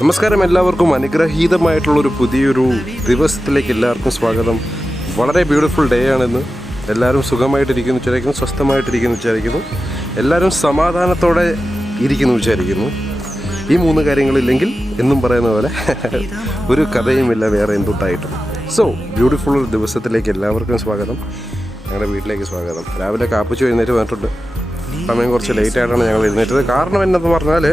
നമസ്കാരം, എല്ലാവർക്കും അനുഗ്രഹീതമായിട്ടുള്ളൊരു പുതിയൊരു ദിവസത്തിലേക്ക് എല്ലാവർക്കും സ്വാഗതം. വളരെ ബ്യൂട്ടിഫുൾ ഡേ ആണെന്ന്. എല്ലാവരും സുഖമായിട്ടിരിക്കുന്നു വിചാരിക്കുന്നു, സ്വസ്ഥമായിട്ടിരിക്കുന്നു വിചാരിക്കുന്നു, എല്ലാവരും സമാധാനത്തോടെ ഇരിക്കുന്നു വിചാരിക്കുന്നു. ഈ മൂന്ന് കാര്യങ്ങളില്ലെങ്കിൽ എന്നും പറയുന്ന പോലെ ഒരു കഥയുമില്ല വേറെ എന്തുണ്ടായിട്ടും. സോ ബ്യൂട്ടിഫുൾ ഒരു ദിവസത്തിലേക്ക് എല്ലാവർക്കും സ്വാഗതം. ഞങ്ങളുടെ വീട്ടിലേക്ക് സ്വാഗതം. രാവിലെ കാപ്പിച്ചു എഴുന്നേറ്റ് വന്നിട്ടുണ്ട്. സമയം കുറച്ച് ലേറ്റായിട്ടാണ് ഞങ്ങൾ എഴുന്നേറ്റത്. കാരണം എന്നു പറഞ്ഞാൽ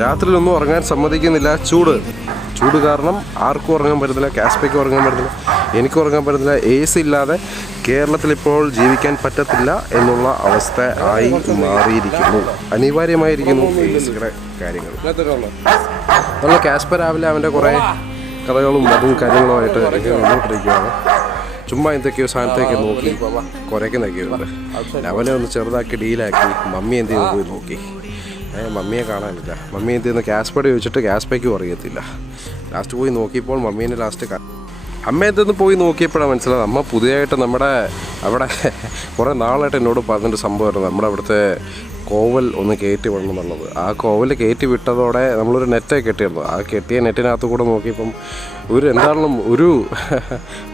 രാത്രിയിലൊന്നും ഉറങ്ങാൻ സമ്മതിക്കുന്നില്ല. ചൂട് കാരണം ആർക്കും ഉറങ്ങാൻ പറ്റുന്നില്ല. കാസ്പയ്ക്ക് ഉറങ്ങാൻ പറ്റുന്നില്ല, എനിക്ക് ഉറങ്ങാൻ പറ്റുന്നില്ല. AC ഇല്ലാതെ കേരളത്തിലിപ്പോൾ ജീവിക്കാൻ പറ്റത്തില്ല എന്നുള്ള അവസ്ഥ ആയി മാറിയിരിക്കുന്നു. അനിവാര്യമായിരിക്കുന്നു ACയുടെ കാര്യങ്ങൾ. നമ്മൾ കാസ്പ രാവിലെ അവൻ്റെ കുറേ കഥകളും അതും കാര്യങ്ങളുമായിട്ട് മുന്നോട്ടിരിക്കുകയാണ്. ചുമ്മാ എന്തൊക്കെയോ സാധനത്തേക്ക് നോക്കി കുറയ്ക്കുന്നൊക്കെയുണ്ട്. അവനെ ഒന്ന് ചെറുതാക്കി ഡീലാക്കി. മമ്മി എന്ത് ചെയ്ത് പോയി നോക്കി, മമ്മിയെ കാണാനില്ല. മമ്മി എന്ത് ചെയ്യുന്ന കാസ്പയുടെ ചോദിച്ചിട്ട് കാസ്പയ്ക്കും അറിയത്തില്ല. ലാസ്റ്റ് പോയി നോക്കിയപ്പോൾ മമ്മീനെ അമ്മ എന്തെന്ന് പോയി നോക്കിയപ്പോഴാണ് മനസ്സിലായത് അമ്മ പുതിയതായിട്ട് നമ്മുടെ അവിടെ കുറേ നാളായിട്ട് എന്നോട് പറഞ്ഞൊരു സംഭവമായിരുന്നു. നമ്മുടെ അവിടുത്തെ കോവൽ ഒന്ന് കയറ്റി വിടണം എന്നുള്ളത്. ആ കോവൽ കയറ്റി വിട്ടതോടെ നമ്മളൊരു നെറ്റ് കെട്ടിയിരുന്നു. ആ കെട്ടിയ നെറ്റിനകത്ത് കൂടെ നോക്കിയപ്പം എന്താണെങ്കിലും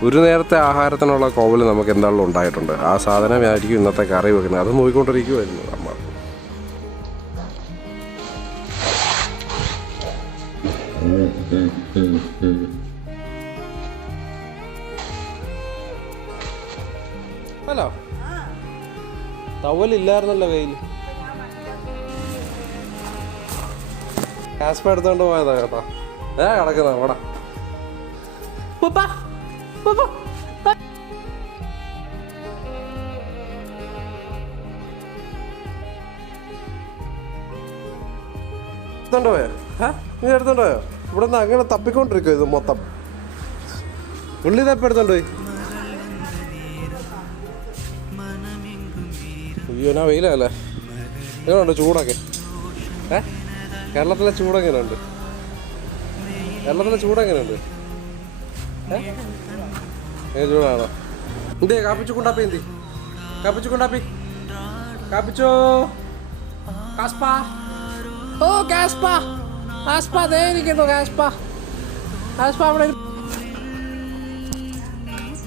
ഒരു നേരത്തെ ആഹാരത്തിനുള്ള കോവൽ നമുക്ക് എന്താണെങ്കിലും ഉണ്ടായിട്ടുണ്ട്. ആ സാധനമായിരിക്കും ഇന്നത്തെ കറി വെക്കുന്നത്. അത് നോക്കിക്കൊണ്ടിരിക്കുമായിരുന്നു അമ്മ. ഹലോ, ടവലില്ലായിരുന്നല്ലോ കയ്യിൽ. കാസ്പ എടുത്തോണ്ട് പോയതാ കേട്ടോ. കിടക്കുന്ന അവിടെ എടുത്തോണ്ട് പോയോ? നീ എടുത്തോണ്ട് പോയോ? ഇവിടെ നിന്ന് അങ്ങനെ തപ്പിക്കൊണ്ടിരിക്കും ഇത് മൊത്തം. ഉള്ളി തപ്പി എടുത്തോണ്ട് പോയി. അയ്യോ, ഞാൻ വെയിലല്ലേ. എങ്ങനെയുണ്ട് ചൂടൊക്കെ? കേരളത്തിലെ ചൂടെങ്ങനെയുണ്ട്? ചൂടാണോ? എന്തേ കാപ്പിച്ചു കൊണ്ടാപ്പി? എന്തി കാപ്പിച്ചു കൊണ്ടാപ്പി? കാപ്പിച്ചോ കാസ്പ. ഓ കാസ്പ, കാസ്പ ദേ ഇരിക്കുന്നു. കാസ്പ അവിടെ.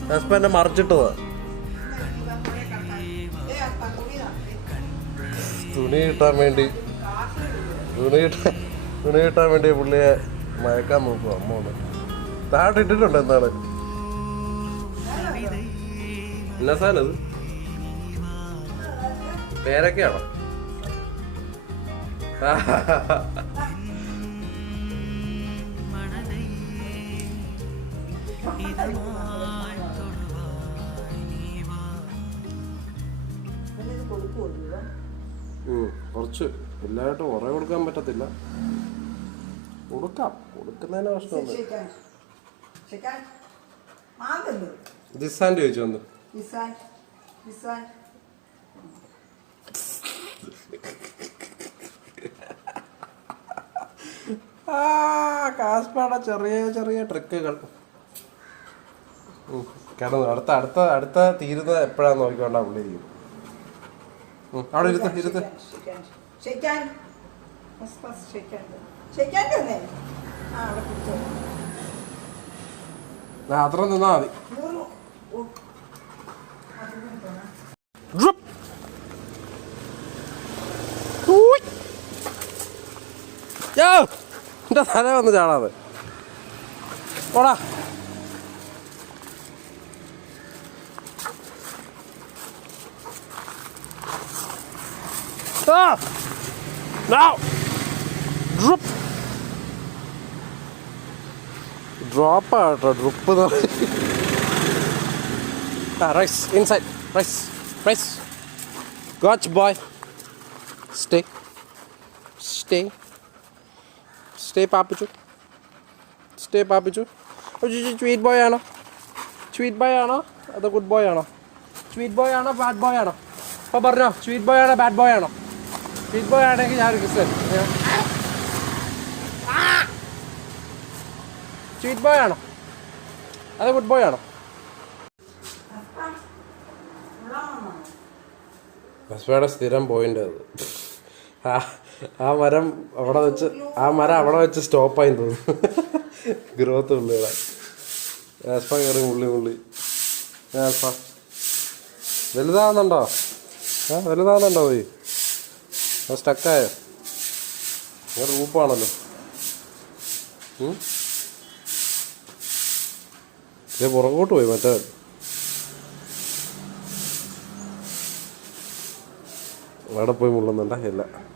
കാസ്പ എന്നെ മറിച്ചിട്ടതാ. തുണി കിട്ടാൻ വേണ്ടി പുള്ളിയെ മയക്കാൻ നോക്കും അമ്മോട്. താഴെ ഇട്ടിട്ടുണ്ട്. എന്താണ് എന്നാ സാധനം ഇത്? പേരൊക്കെയാണോ? കുറച്ച് എല്ലായിട്ടും ഉറ കൊടുക്കാൻ പറ്റത്തില്ല. കൊടുക്കുന്നതിന് പ്രശ്നമുണ്ട്. ദിസാൻ്റെ ചോദിച്ചു വന്നു. കാസ്പയുടെ ചെറിയ ചെറിയ ട്രിക്കുകൾ. കിടന്നു. അടുത്ത തീരുന്നത് എപ്പോഴാന്ന് നോക്കിക്കൊണ്ടാ പുള്ളി ഇരിക്കും. അവിടെ ഇരുത്ത്. അത്ര നിന്നാ മതി. എന്റെ തല വന്ന് ചാടാതെ ഓടാ. ഡ്രോപ്പ് ആട്ടോ. ഡ്രിപ്പ് റൈസ് ഇൻസൈഡ്. റൈസ് ഗോച്ച് ബോയ്. സ്റ്റേ പാപ്പിച്ചു. സ്വീറ്റ് ബോയ് ആണോ? അത് ഗുഡ് ബോയ് ആണോ? സ്വീറ്റ് ബോയ് ആണോ ബാഡ് ബോയ് ആണോ? അപ്പോൾ പറഞ്ഞോ, സ്വീറ്റ് ബോയ് ആണോ ബാഡ് ബോയ് ആണോ? സ്വീറ്റ് ബോയ് ആണെങ്കിൽ ഞാൻ കിസ്. സ്വീറ്റ് ബോയ് ആണോ അത് ഗുഡ് ബോയ് ആണോ? കാസ്പയുടെ സ്ഥിരം പോയിന്റ് അത്. ആ മരം അവിടെ വെച്ച് സ്റ്റോപ്പായി തോന്നുന്നു. ഗ്രോത്ത് ഉള്ളികളാ. ആസ്പ കയറി മുള്ളി ആസ്പ വലുതാകുന്നുണ്ടോ? വലുതാകുന്നുണ്ടോ പോയി? അത് സ്റ്റക്കായോ? വേറെ റൂപ്പാണല്ലോ. ഇത് പുറകോട്ട് പോയി മറ്റേ. അവിടെ പോയി മുള്ളുന്നുണ്ടോ? ഇല്ല.